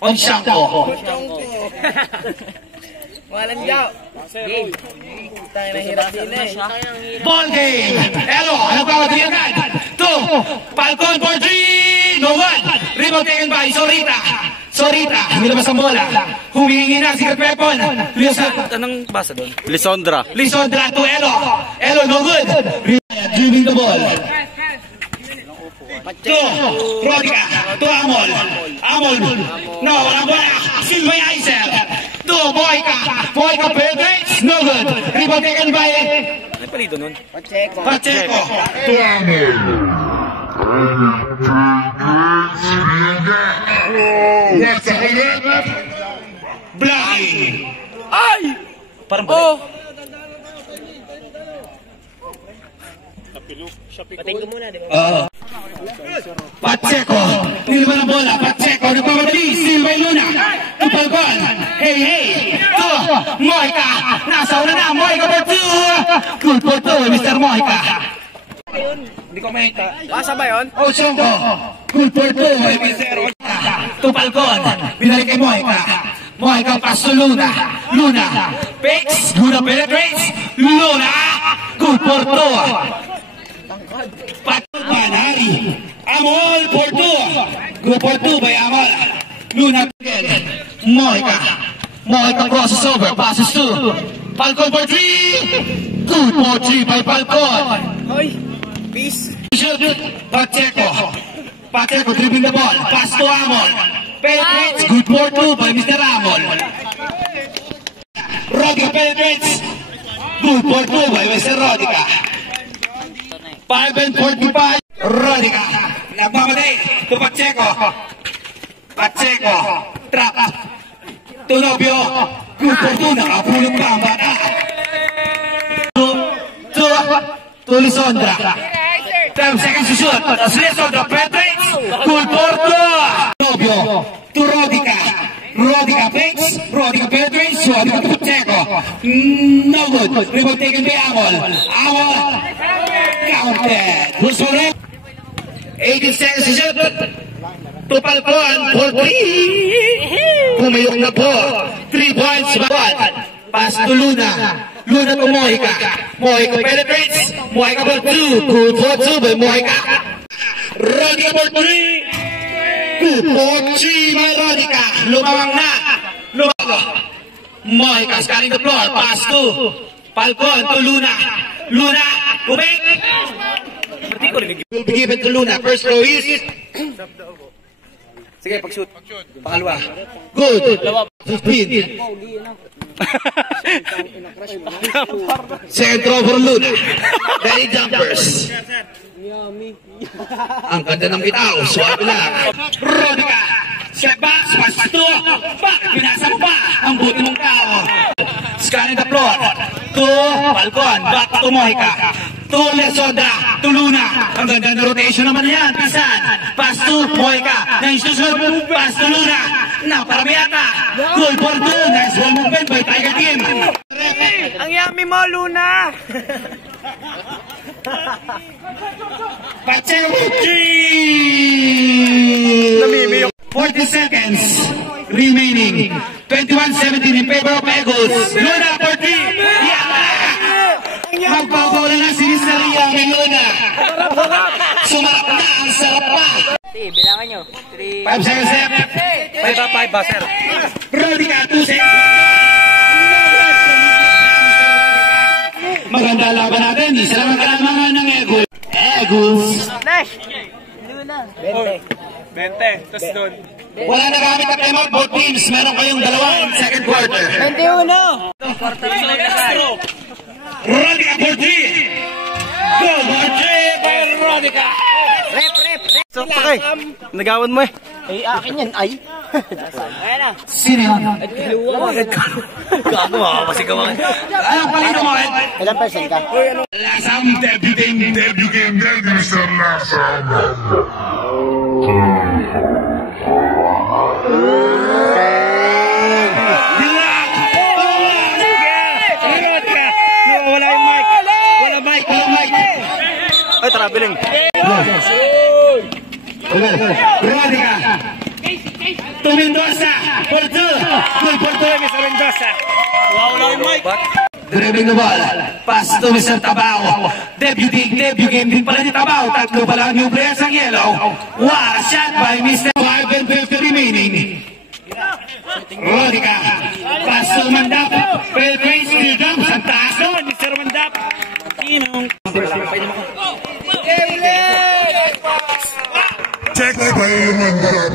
Onshanko. Walang daw. Tayo na hirap din eh. Ball game. Elo, nagpapatay agad. 2. Falcon for 3. No one. Rebound taken by Sorita. Nilabas ang bola. Humihingi na si Pepon. Anong basa doon? Lisondra to Elo. Elo, no good. Dribbling the ball. To Rodica. To Amol. No, walang bola. Silva Aisel. To Boyka penetrates. No good. Rebound taken by May palido nun. Pacheco. To Amol. Blocking. Ay! Parang balik. Oh! Pating ko muna, di ba? Pacheco. Nilman ang bola. Pacheco. Nagpamadali. Silva Luna. Tupalban. Hey. To Moika. Nasa una na. Moika for 2. Good for 2. Mr. Moika. Hindi ko makita. Basa ba yun? Ochongo. Good for 2. Mr. Moika. Tupalban. Binalik kay Moika. Moika pass to Luna. Fakes. Luna penetrates. Luna. Good for 2. Panari. Amol for 2. Good for 2 by Amol. Luna again. Moika crosses over. Passes to Falcon for 3. Good for 3 by Falcon. Hoy! Peace! Shoot. Pacheco dribbling the ball. Pass to Amol. Penetrates. Good for 2 by Mr. Amol. Rodica penetrates. Good for 2 by Mr. Rodica. 5:45. Rodica. Nagmamatay. To Pacheco. Trap. Tunobio. Good for 2. Nakapulong pa ang bata. To Lisondra. 12 seconds to shoot. Lisondra penetrates. Good for 2. Tunobio. To Rodica. Rodica fakes. Rodica penetrates. Rodica to Pacheco. No good. Rebound taken by Amol. Counted. Who's for it? 18 seconds to shoot. To Falcon for 3. Pumayok na po. 3 points. Pass to Luna to Moika. Moika penetrates. Moika for 2. Good for 2 by Moika. Rodica for 3. Good for 3 by Rodica. Lumawang na. Moika scanning the floor. Pass to Falcon to Luna. Kubek. Will be given to Luna. First throw is. Sige, pag-shoot. Pangalawa. Good. 15. Second throw for Luna. Daddy jumpers. Ang ganda ng bitaw. Suwabe lang. Rodica. Step back. Pass to. Back. Pinasa mo pa. Ang buti mong tao. Scanning the floor. To Falcon. Back to Moika. To Lisondra. To Luna. Ang ganda ng rotation naman yan. Pisan. Pass to Moika. Nice to shoot. Pass to Luna. Naparami yata. Goal for 2. Nice ball movement by Tiger Team. Ang yummy mo, Luna! Pacheco 3. 40 seconds remaining. 21-17 in favor of Eagles. Luna for 3. Magpapawala na si Mr. Yami Luna. Sumarap na. Ang sarap pa. Bilangan nyo. 5 seconds left. 5 ba, sir? Rodica 2 seconds. Maganda laban natin. Isa lang ang kalamangan ng Eagles. Nash! Luna. 20. Tapos doon. Wala na gamit ang timeout. Both teams. Meron kayong dalawa in second quarter. 21! Rodica for 3. Go for 3 by Rodica. Rep! So, pakay. Nagawan mo eh. Ay, akin yan. Ay! Ayan na. Sino yun? Gago ha. Masigawan. Anong palino mo? Ilang percent ka? Lasang debut game. Mr. Lasang. Wala yung mic. Wala mic. Wala mic. Ay, traveling. Yes. Rodica. To Mendoza. For 2. Good for 2, Mr. Mendoza. Dribbling the ball. Pass to Mr. Tabao. Debut game din pala ni Tabao. Tatlo pala ang new players ang yellow. Wow, shot by Mr. 5 and 50 remaining. Rodica. Pass to Mandap. Pelfrey still jumps. Ang taas doon, Mr. Mandap. Check by Mandap.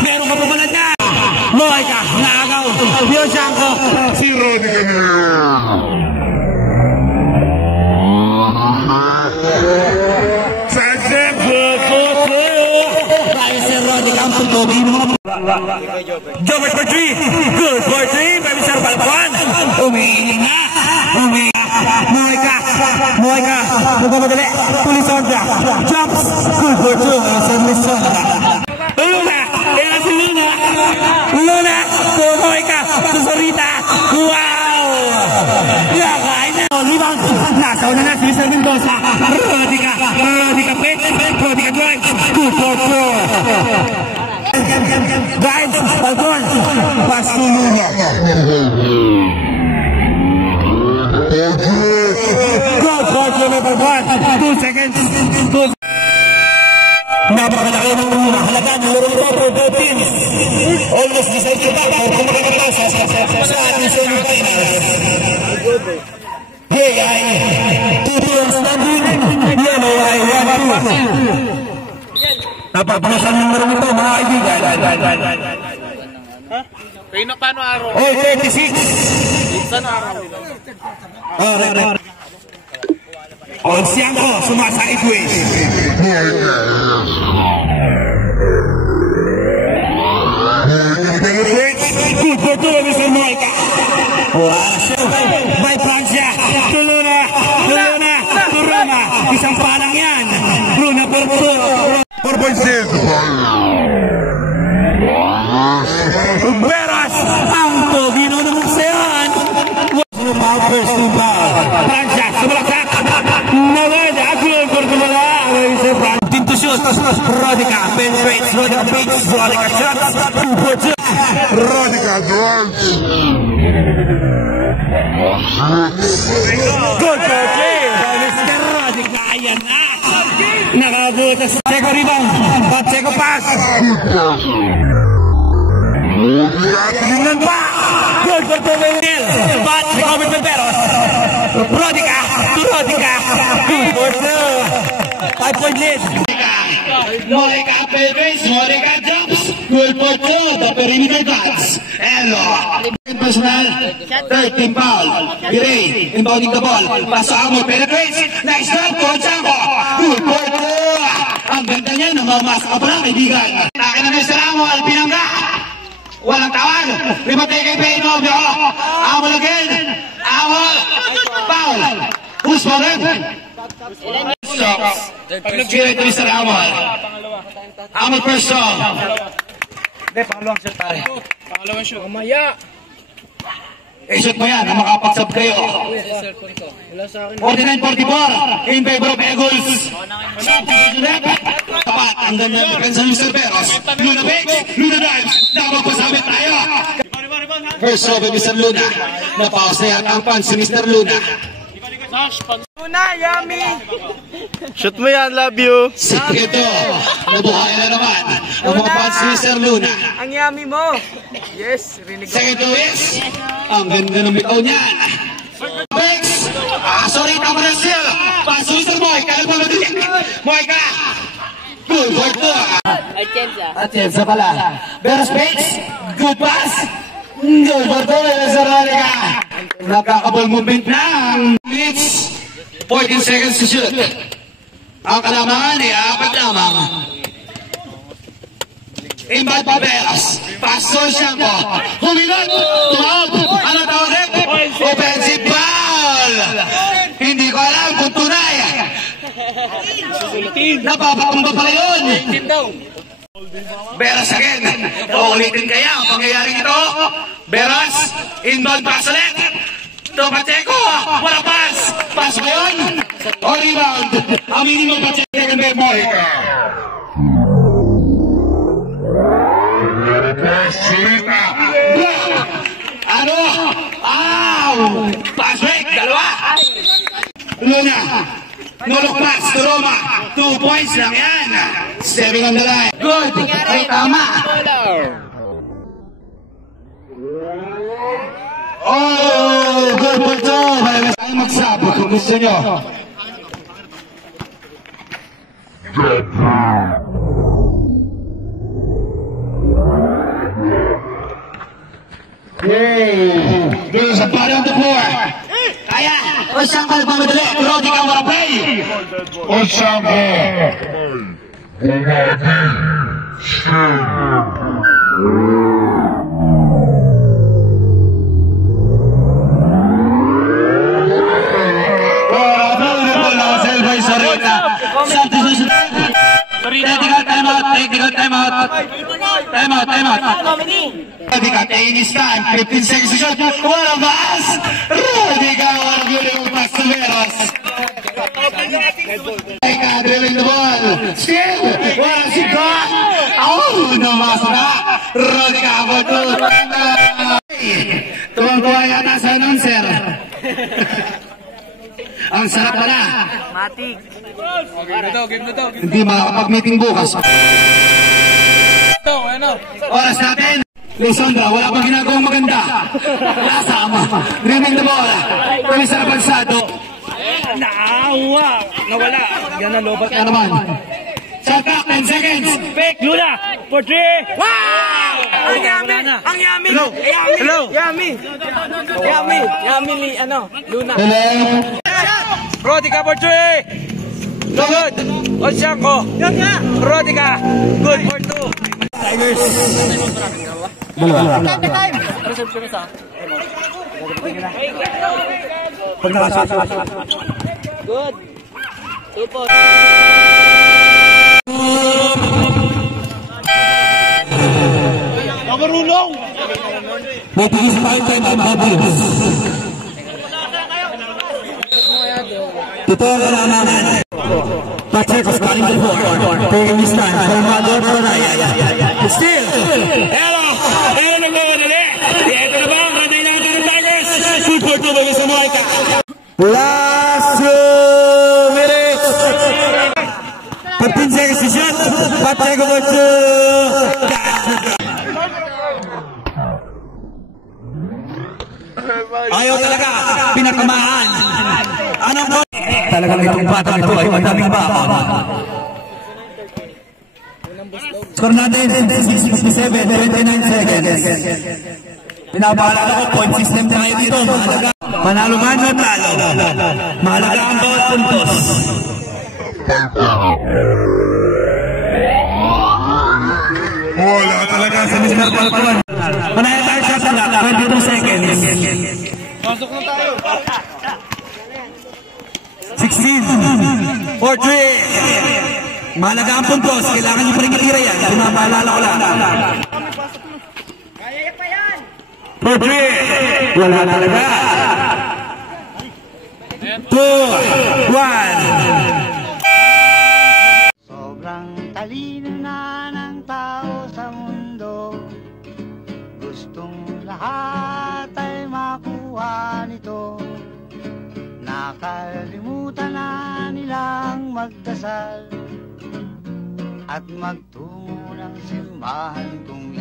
Meron ka pa pala na. Moy ka, naagaw. Biyosan ko. Si Rodica na. Sasep. Kaya si Rodica ang pagtobin mo. Jobert for 3. Good for 3 by Mr. Balbuan. Umiiling na. Moy ka. Magmamadali. Tulisonda. Jumps. Good for 2 by Mr. Luna. Luna. Moy ka. Susurita. Wow. Yakain na. Rebound. Nasaw na si Mr. Mendoza. Rodica. Rodica drive. Good for 4. Guys, Balcon, pass to Luna. Good for number 1. 2 seconds. Napakalaki ng halaga ng laro nito for 2 teams. Almost decide to back out kung makakapasas sa ating semifinals. Hey, ay 2 teams standing. Yellow ay 1-2. Napapalasan ng laro nito, mga kaibigan. Pino, paano araw? Oh, 36. Saan araw? On Siangko, sumasa Edwin. Good for 2, Mr. Moika. By Francia. Tuluna. To Roma. Isang palang yan. Luna for 2. 4.6. Beras ang Togino ng Muksean. First to foul. Francia, sumalaksak. Nawada, good for Tumala. Team to shoot. Rodica penetrates. Rodica beats. Rodica shots. 2 for 2. Rodica drives. Good for 3. Mr. Rodica, ayan na. Nakabutas. Checo rebound. Checo pass. Tingnan pa. Good for 2 Will. But recovered by Beros. Rodica. Good for 2. 5-point lead. Moika Pelvis. Moika jumps. Good for 2. The perimeter guards. Elo. Personal. Third team foul. Giray. Inbounding the ball. Paso Amo. Penetrates. Nice job. Coach Amo. Good for 2. Ang ganda niya. Namamasa ka pa lang, kaibigan. Akin na Mr. Amo. Alpinangga. Walang tawag. Rebote kay Peinovio. Amol again. Amol. Foul. Who's for them? Giray to Mr. Amol. Amol first song. Hindi, pangalawang shot pare. Pangalawang shoot. Mamaya. I-shoot mo yan, na makapagsab kayo. Wala sa akin. 49-44 in favor of Eagles. Tapat, ang ganda ng defense ng Mr. Beros. Luna Bakes, Luna Dives. Nakapagpasabit tayo. First shot by Mr. Luna. Napaus na yata ang pan si Mr. Luna. Luna, yummy! Shoot mo yan, love you. Sikreto, nabuhay na naman ang mga fans ni Mr. Luna. Ang yummy mo! Yes, rinig ko. Second to is, ang ganda ng bitaw niyan. Bakes, sorry, tama na steal. Pass to Mr. Moika, nagmamadali. Moika, good for 2. Atienza pala. Beros Bakes, good pass. Good for 2, Mr. Rodica. Nakakaball movement ng minutes. 14 seconds to shoot. Ang kalamangan ay 4 lamang. Imbal pa Beros. Paso siya mo. Humilot. Tumawag. Ano tawag? Offensive foul. Hindi ko alam kung tunay. Napapakamba pala yun. Beros again. Uulitin kaya ang pangyayaring ito. Beros. Inbound pass ulit. to Pacheco. Wala pass. Pass ba yun? O rebound. Aminin mo Pacheco. Second ball boy. Salita. Ano? Ow! Pass break. Dalawa. Luna. Nolok pass to Roma. 2 points lang yan. 7 on the line. Good. Ay, tama. Oh, good for two. Ay, magsabi kung gusto nyo. There's a body on the floor. Kaya, o siyang kalpamadali. Rodi ka mara play. Osama. Bumagi. Shem. Technical timeout. Rodika, taking his time. 15 seconds to shoot. What a pass! Rodika, what a beautiful pass to Veros. Rodika, drilling the ball. Skill! What a sigot! Oh, namasara! Rodika, for two. Tuwang-tuwa yata sa announcer. Ang sarap pala. Matik. Hindi makakapag-meeting bukas. Ano? Oras natin. Lisandra, wala pang ginagawang maganda. Nasama. Dribbling the ball. Tumis na pansado. Nawala. Yan ang lobat. Kaya naman. Shot clock, 10 seconds. Fake, Luna. For 3. Wow! Ang yummy! Ang yummy! Hello! Yummy! Yummy, Luna. Hello. Rodika for 3. Good. Osyanko. Rodika. Good for 2. Tigers. Time. Pag nakasasok. Good. 2 points. Marunong! May tigis tayo sa Babos. Totoo ka naman. Pacheco's calling the floor. Taking his time. Formado at Raya. Still. Hello! Hello nagmamadali. Ito na ba ang raday natin ng Tigers? Good for two bagay sa Moika. Last 2 minutes. 15 seconds to shot. Pacheco for 2. Ayaw talaga, pinakamaan. Anong po? Talagang itong batang ito ay madaming bakon. Score natin, 67, 29 seconds. Pinapaalala ko, point system tayo dito. Panalo man o talo. Mahalaga ang bawat puntos. Wala talaga sa Mr. Falcon. Panaya tayo sa tala, 22 seconds. Pasok na tayo. 16, 4-3. Mahalaga ang puntos. Kailangan nyo pa rin katira yan. Pinapaalala ko lang. Kaya pa yan. 4-3. Wala talaga. 2-1. Sobrang talino na ng tao sa mundo. Gustong lahat ay makuha nito. Nakalimutan na nilang magdasal at magtungo ng simbahan kung